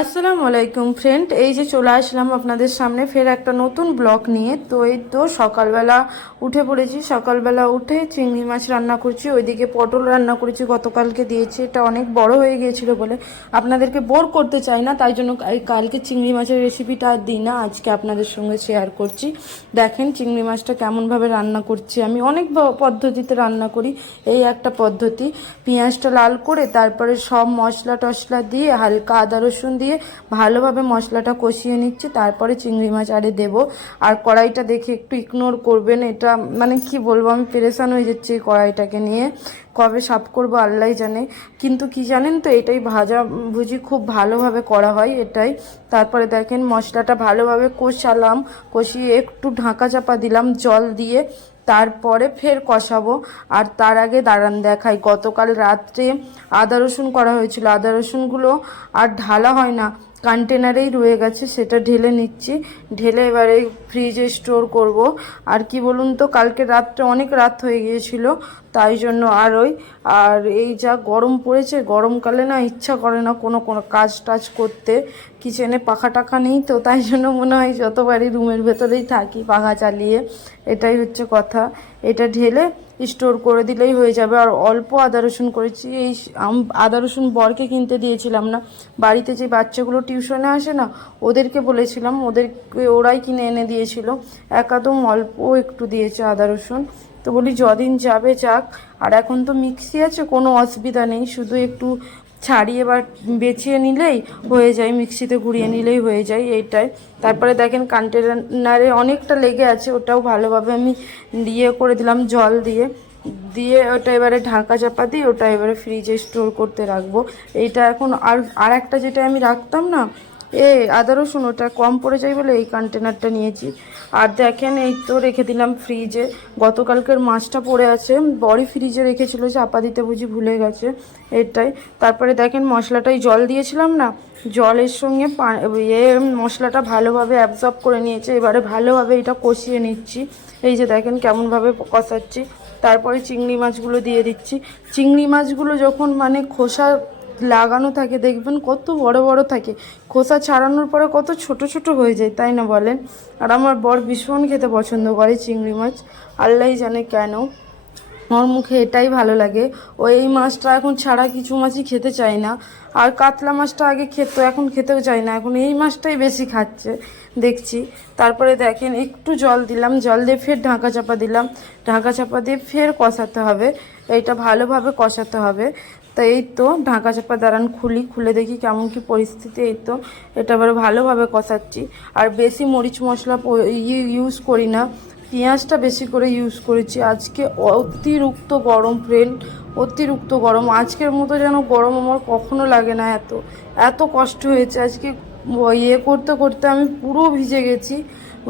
আসসালামু আলাইকুম ফ্রেন্ড এই যে চলে আসলাম আপনাদের সামনে ফের একটা নতুন ব্লগ নিয়ে। তো এই তো সকালবেলা উঠে পড়েছি। সকালবেলা উঠে চিংড়ি মাছ রান্না করছি, ওইদিকে পটল রান্না করেছি, গতকালকে দিয়েছি। এটা অনেক বড় হয়ে গিয়েছিল বলে আপনাদেরকে বোর করতে চাই না, তাই জন্য কালকে চিংড়ি মাছের রেসিপিটা আর দিই না, আজকে আপনাদের সঙ্গে শেয়ার করছি। দেখেন চিংড়ি মাছটা কেমনভাবে রান্না করছি। আমি অনেক পদ্ধতিতে রান্না করি, এই একটা পদ্ধতি। পেঁয়াজটা লাল করে, তারপরে সব মশলা টশলা দিয়ে হালকা আদা রসুন দিয়ে ভালোভাবে মশলাটা কষিয়ে নিচ্ছি, তারপরে চিংড়ি মাছ আরে দেবো। আর কড়াইটা দেখে একটু ইগনোর করবেন, এটা মানে কি বলব, আমি পেরেশান হয়ে যাচ্ছি এই কড়াইটাকে নিয়ে। কবে সাফ করব আল্লাহ জানে। কিন্তু কি জানেন তো, এটাই ভাজা ভুজি খুব ভালোভাবে করা হয় এটাই। তারপরে দেখেন মশলাটা ভালোভাবে কষালাম, কষিয়ে একটু ঢাকা চাপা দিলাম জল দিয়ে। তারপরে ফের কষাবো। আর তার আগে দাঁড়ান দেখাই, গতকাল রাত্রে আদা রসুন করা হয়েছিল। আদা রসুনগুলো আর ঢালা হয় না, কন্টেনারেই রয়ে গেছে, সেটা ঢেলে নিচ্ছি। ঢেলে এবারে ফ্রিজে স্টোর করব। আর কি বলুন তো, কালকে রাত্রে অনেক রাত হয়ে গিয়েছিল তাই জন্য আর ওই, আর এই যা গরম পড়েছে, গরমকালে না ইচ্ছা করে না কোনো কোনো কাজ টাজ করতে। কিচেনে পাখা টাখা নেই তো, তাই জন্য মনে হয় যতবারই রুমের ভেতরেই থাকি পাখা চালিয়ে, এটাই হচ্ছে কথা। এটা ঢেলে স্টোর করে দিলেই হয়ে যাবে। আর অল্প আদা রসুন করেছি, এই আদা রসুন বরকে কিনতে দিয়েছিলাম না। বাড়িতে যে বাচ্চাগুলো টিউশনে আসে না, ওদেরকে বলেছিলাম, ওদেরকে ওরাই কিনে এনে দিয়েছিল। একদম অল্প একটু দিয়েছে আদা রসুন। তো বলি, যদিন যাবে যাক। আর এখন তো মিক্সি আছে, কোনো অসুবিধা নেই। শুধু একটু ছাড়িয়ে বা বেছিয়ে নিলেই হয়ে যায়, মিক্সিতে ঘুরিয়ে নিলেই হয়ে যায় এইটাই। তারপরে দেখেন কন্টেনারে অনেকটা লেগে আছে, ওটাও ভালোভাবে আমি দিয়ে করে দিলাম, জল দিয়ে। দিয়ে ওটা এবারে ঢাকা চাপা দিয়ে ওটা এবারে ফ্রিজে স্টোর করতে রাখব। এইটা এখন আর আর একটা যেটা আমি রাখতাম না এ, আদা, রসুন, ওটা কম পড়ে যায় বলে এই কন্টেনারটা নিয়েছি। আর দেখেন, এই তো রেখে দিলাম ফ্রিজে গতকালকের মাছটা পড়ে আছে। বড়ি ফ্রিজে রেখেছিল চাপা দিতে বুঝি ভুলে গেছে। এটাই। তারপরে দেখেন, মশলাটাই জল দিয়েছিলাম না? জলের সঙ্গে ইয়ে মশলাটা ভালোভাবে অ্যাবজর্ব করে নিয়েছে। এবারে ভালোভাবে এটা কষিয়ে নিচ্ছি। এই যে দেখেন, কেমনভাবে কষাচ্ছি। তারপরে চিংড়ি মাছগুলো দিয়ে দিচ্ছি। চিংড়ি মাছগুলো যখন মানে খোসা লাগানো থাকে, দেখবেন কত বড় বড় থাকে। খোসা ছাড়ানোর পরে কত ছোট ছোট হয়ে যায়, তাই না বলেন? আর আমার বর ভীষণ খেতে পছন্দ করে চিংড়ি মাছ, আল্লাহই জানে কেন। আমার মুখে এটাই ভালো লাগে। ও এই মাছটা এখন ছাড়া কিছু মাছই খেতে চায় না। আর কাতলা মাছটা আগে খেতো, এখন খেতেও চায় না। এখন এই মাছটাই বেশি খাচ্ছে, দেখছি। তারপরে দেখেন, একটু জল দিলাম, জল দিয়ে ফের ঢাকা চাপা দিলাম। ঢাকা চাপা দিয়ে ফের কষাতে হবে। এটা ভালোভাবে কষাতে হবে। তো এই তো ঢাকা চাপা দাঁড়ান, খুলি, খুলে দেখি কেমন কি পরিস্থিতি, এই তো এটা এবার ভালোভাবে কষাচ্ছি। আর বেশি মরিচ মশলা ইয়ে ইউজ করি না, পেঁয়াজটা বেশি করে ইউজ করেছি। আজকে অতিরিক্ত গরম ফ্রেন্ড অতিরিক্ত গরম। আজকের মতো যেন গরম আমার কখনো লাগে না এত। এত কষ্ট হয়েছে আজকে ইয়ে করতে করতে আমি পুরো ভিজে গেছি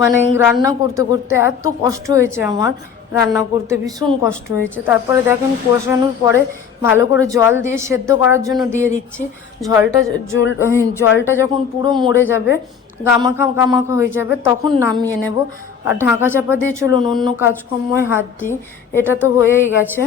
মানে রান্না করতে করতে এত কষ্ট হয়েছে আমার। রান্না করতে ভীষণ কষ্ট হয়েছে। তারপরে দেখেন কষানোর পরে ভালো করে জল দিয়ে সেদ্ধ করার জন্য দিয়ে দিচ্ছি। জলটা জল, জলটা যখন পুরো মরে যাবে, গামাখা গামাখা হয়ে যাবে, তখন নামিয়ে নেব। আর ঢাকা চাপা দিয়ে চলুন, অন্য কাজকর্ময় হাত দিই। এটা তো হয়েই গেছে।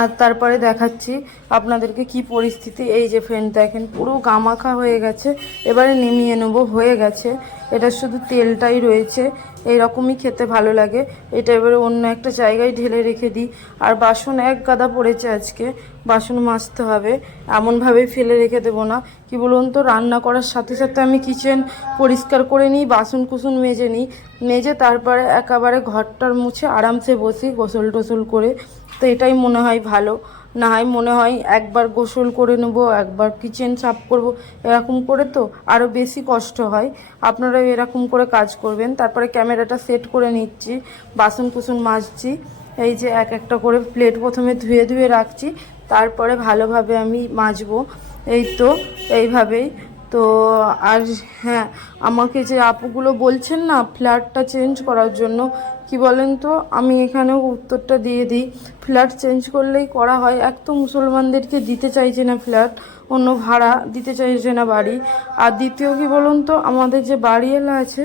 আর তারপরে দেখাচ্ছি আপনাদেরকে কি পরিস্থিতি। এই যে ফ্রেন্ড দেখেন পুরো গামাখা হয়ে গেছে, এবারে নামিয়ে নেব, হয়ে গেছে। এটা শুধু তেলটাই রয়েছে, এইরকমই খেতে ভালো লাগে। এটা এবারে অন্য একটা জায়গায় ঢেলে রেখে দিই। আর বাসন এক গাদা পড়েছে আজকে, বাসন মাজতে হবে। এমনভাবে ফেলে রেখে দেবো না। কি বলুন তো, রান্না করার সাথে সাথে আমি কিচেন পরিষ্কার করে নিই বাসন কুসন মেজে নিই। মেজে তারপরে একেবারে ঘরটার মুছে আরামসে বসি গোসল টোসল করে। তো এটাই মনে হয় ভালো। না হয় মনে হয় একবার গোসল করে নেব, একবার কিচেন সাফ করব, এরকম করে তো আরও বেশি কষ্ট হয়। আপনারা এরকম করে কাজ করবেন। তারপরে ক্যামেরাটা সেট করে নিচ্ছি, বাসন কুসন মাজছি, এই যে এক একটা করে প্লেট প্রথমে ধুয়ে ধুয়ে রাখছি, তারপরে ভালোভাবে আমি মাজবো। এই তো, এইভাবেই তো আর হ্যাঁ আমাকে যে আপুগুলো বলছেন না, ফ্ল্যাটটা চেঞ্জ করার জন্য, কি বলেন তো? আমি এখানেও উত্তরটা দিয়ে দিই। ফ্ল্যাট চেঞ্জ করলেই করা হয়। এক তো মুসলমানদেরকে দিতে চাইছে না ফ্ল্যাট, অন্য ভাড়া দিতে চাইছে না বাড়ি। আর দ্বিতীয় কি বলুন তো, আমাদের যে বাড়িওয়ালা আছে,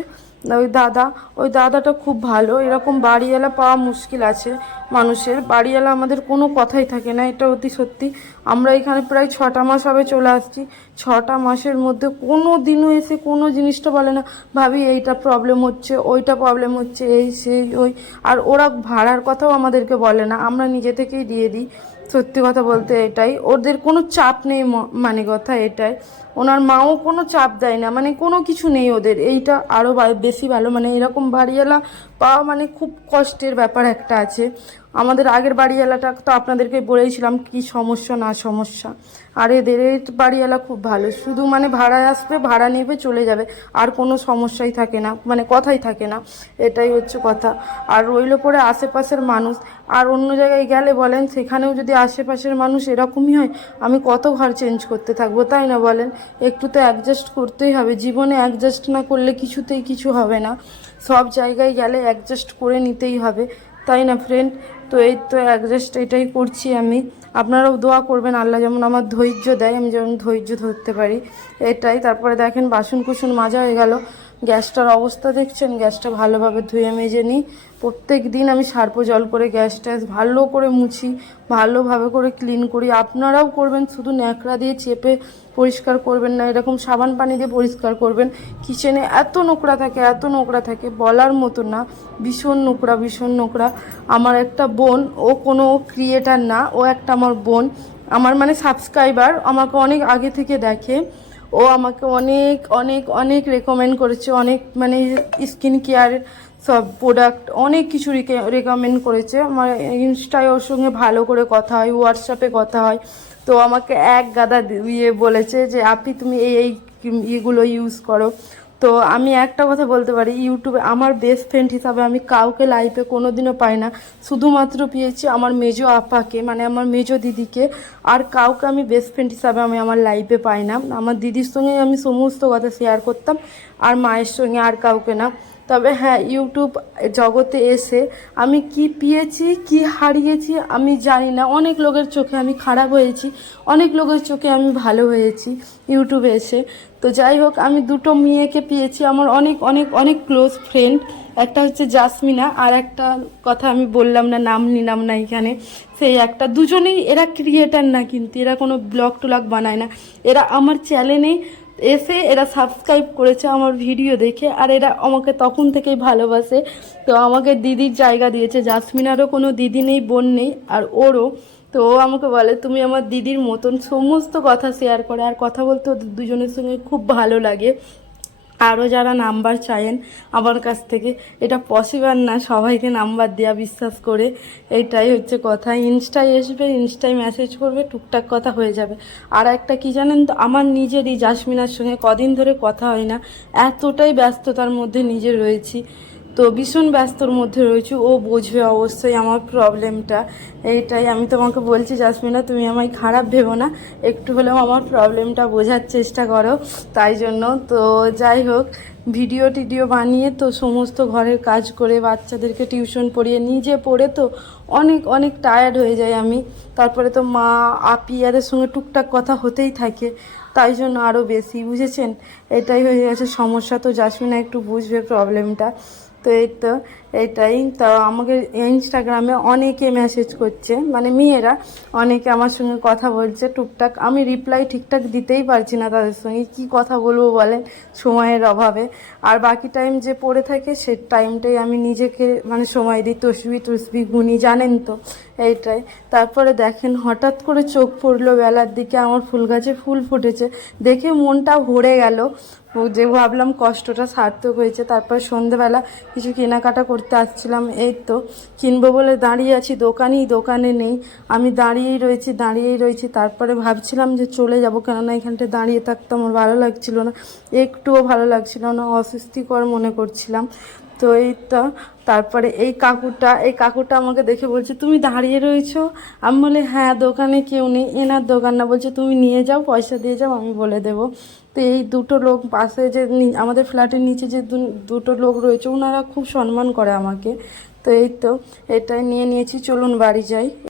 ওই দাদা, ওই দাদাটা খুব ভালো। এরকম বাড়িওয়ালা পাওয়া মুশকিল আছে। মানুষের। বাড়িওয়ালা আমাদের কোনো কথাই থাকে না, এটা অতি সত্যি। আমরা এখানে প্রায় ছটা মাস হবে চলে আসছি। ছটা মাসের মধ্যে কোনো দিনও এসে কোনো জিনিসটা বলে না, ভাবি, এইটা প্রবলেম হচ্ছে, ওইটা প্রবলেম হচ্ছে, এই, সেই, ওই। আর ওরা ভাড়ার কথাও আমাদেরকে বলে না, আমরা নিজে থেকেই দিয়ে দিই। সত্যি কথা বলতে এটাই। ওদের কোনো চাপ নেই মানে কথা এটাই। ওনার মাও কোনো চাপ দেয় না মানে কোনো কিছু নেই ওদের। এইটা আরও বেশি ভালো মানে এরকম বাড়িওয়ালা পাওয়া মানে খুব কষ্টের ব্যাপার একটা আছে। আমাদের আগের বাড়িওয়ালাটা তো আপনাদেরকে বলেইছিলাম কি সমস্যা, না সমস্যা। আর এদের বাড়িওয়ালা খুব ভালো। শুধু মানে ভাড়ায় আসবে, ভাড়া নেবে, চলে যাবে। আর কোনো সমস্যাই থাকে না মানে কথাই থাকে না। এটাই হচ্ছে কথা। আর রইল পরে আশেপাশের মানুষ। আর অন্য জায়গায় গেলে বলেন, সেখানেও যদি আশেপাশের মানুষ এরকমই হয়, আমি কত ঘর চেঞ্জ করতে থাকব, তাই না বলেন? একটু তো অ্যাডজাস্ট করতেই হবে। জীবনে অ্যাডজাস্ট না করলে কিছুতেই কিছু হবে না। সব জায়গায় গেলে অ্যাডজাস্ট করে নিতেই হবে। তাই না ফ্রেন্ড তো এই তো অ্যাডজাস্ট এটাই করছি আমি। আপনারাও দোয়া করবেন, আল্লাহ যেমন আমার ধৈর্য দেয়, আমি যেমন ধৈর্য ধরতে পারি। এটাই, তারপরে দেখেন বাসন কুসন মাজা হয়ে গেল। গ্যাসটার অবস্থা দেখছেন? গ্যাসটা ভালোভাবে ধুয়ে মেজে নিই। প্রত্যেক দিন আমি সার্প জল করে গ্যাস ট্যাস ভালো করে মুছি, ভালোভাবে করে ক্লিন করি। আপনারাও করবেন, শুধু ন্যাকড়া দিয়ে চেপে পরিষ্কার করবেন না, এরকম সাবান পানি দিয়ে পরিষ্কার করবেন। কিচেনে এত নোংরা থাকে, এত নোংরা থাকে, বলার মতো না। ভীষণ নোংরা ভীষণ নোংরা। আমার একটা বোন, ও কোনো ক্রিয়েটার না, ও একটা আমার বোন। আমার মানে সাবস্ক্রাইবার, আমাকে অনেক আগে থেকে দেখে। ও আমাকে অনেক অনেক অনেক রেকমেন্ড করেছে, অনেক মানে স্কিন কেয়ার সব প্রোডাক্ট অনেক কিছু রেকমেন্ড করেছে। আমার ইনস্টায় ওর সঙ্গে ভালো করে কথা হয় হোয়াটসঅ্যাপে কথা হয়। তো আমাকে এক গাদা ইয়ে বলেছে যে, আপনি তুমি এই এই ইয়েগুলো ইউজ করো। তো আমি একটা কথা বলতে পারি, ইউটিউবে আমার বেস্ট ফ্রেন্ড হিসাবে আমি কাউকে লাইফে কোনো দিনও পাই না। শুধুমাত্র পেয়েছি আমার মেজো আপাকে মানে আমার মেজো দিদিকে। আর কাউকে আমি বেস্ট ফ্রেন্ড হিসাবে আমি আমার লাইফে পাই না। আমার দিদির সঙ্গে আমি সমস্ত কথা শেয়ার করতাম, আর মায়ের সঙ্গে আর কাউকে না। তবে হ্যাঁ ইউটিউব জগতে এসে আমি কি পেয়েছি, কি হারিয়েছি আমি জানি না। অনেক লোকের চোখে আমি খারাপ হয়েছি, অনেক লোকের চোখে আমি ভালো হয়েছি ইউটিউবে এসে। তো যাই হোক, আমি দুটো মেয়েকে পেয়েছি, আমার অনেক অনেক অনেক ক্লোজ ফ্রেন্ড একটা হচ্ছে জাসমিনা আর একটা কথা আমি বললাম না, নাম নিলাম না এখানে। সেই একটা, দুজনেই এরা ক্রিয়েটার না কিন্তু, এরা কোনো ব্লগ টুলগ বানায় না। এরা আমার চ্যানেলে এসে এরা সাবস্ক্রাইব করেছে আমার ভিডিও দেখে, আর এরা আমাকে তখন থেকেই ভালোবাসে। তো আমাকে দিদির জায়গা দিয়েছে, জাসমিনারও কোনো দিদি নেই, বোন নেই, আর ওরও। তো ও আমাকে বলে, তুমি আমার দিদির মতন সমস্ত কথা শেয়ার করে, আর কথা বলতে ওদের দুজনের সঙ্গে খুব ভালো লাগে। আরও যারা নাম্বার চায়েন আমার কাছ থেকে, এটা পসিবল না সবাইকে নাম্বার দেওয়া বিশ্বাস করে। এটাই হচ্ছে কথা। ইনস্টায় আসবে, ইনস্টায় মেসেজ করবে, টুকটাক কথা হয়ে যাবে। আর একটা কি জানেন তো, আমার নিজেরই, জাসমিনার সঙ্গে কদিন ধরে কথা হয় না, এতটাই ব্যস্ততার মধ্যে নিজে রয়েছি। তো ভীষণ ব্যস্তর মধ্যে রয়েছে, ও বুঝবে অবশ্যই আমার প্রবলেমটা এইটাই আমি তোমাকে বলছি জাসমিনা তুমি আমায় খারাপ ভেবো না। একটু হলেও আমার প্রবলেমটা বোঝার চেষ্টা করো, তাই জন্য। তো যাই হোক ভিডিও টিডিও বানিয়ে তো সমস্ত ঘরের কাজ করে বাচ্চাদেরকে টিউশন পড়িয়ে নিজে পড়ে তো অনেক অনেক টায়ার্ড হয়ে যাই আমি। তারপরে তো মা, আপি এদের সঙ্গে টুকটাক কথা হতেই থাকে, তাই জন্য আরও বেশি, বুঝেছেন? এটাই হয়ে গেছে সমস্যা। তো জাসমিনা একটু বুঝবে প্রবলেমটা তো এই তো এটাই। তো আমাকে ইনস্টাগ্রামে অনেকে মেসেজ করছে মানে মেয়েরা অনেকে আমার সঙ্গে কথা বলছে, টুকটাক আমি রিপ্লাই ঠিকঠাক দিতেই পারছি না তাদের সঙ্গে, কি কথা বলব বলেন সময়ের অভাবে। আর বাকি টাইম যে পড়ে থাকে সে টাইমটাই আমি নিজেকে মানে সময় দিই, তসবি তসবি গুনি, জানেন তো, এইটাই। তারপরে দেখেন হঠাৎ করে চোখ পড়ল, বেলার দিকে আমার ফুল গাছে ফুল ফুটেছে, দেখে মনটা ভরে গেল। যে ভাবলাম কষ্টটা সার্থক হয়েছে, তারপর সন্ধেবেলা কিছু কেনাকাটা করতে আসছিলাম, এই তো কিনবো বলে দাঁড়িয়ে আছি, দোকানেই, দোকানে নেই। আমি দাঁড়িয়েই রয়েছি দাঁড়িয়েই রয়েছি। তারপরে ভাবছিলাম যে চলে যাব, কেননা এখানটা দাঁড়িয়ে থাকতে আমার ভালো লাগছিল না, একটুও ভালো লাগছিল না, অস্বস্তিকর মনে করছিলাম। তো এইটা তারপরে এই কাকুটা এই কাকুটা আমাকে দেখে বলছে, তুমি দাঁড়িয়ে রয়েছো? আমি বলি হ্যাঁ দোকানে কেউ নেই, এনার দোকান না। বলছে, তুমি নিয়ে যাও, পয়সা দিয়ে যাও, আমি বলে দেবো। তো এই দুটো লোক পাশে যে আমাদের ফ্ল্যাটের নিচে যে দুটো লোক রয়েছে, ওনারা খুব সম্মান করে আমাকে। তো এই তো, এটাই নিয়ে নিয়েছি, চলুন বাড়ি যাই।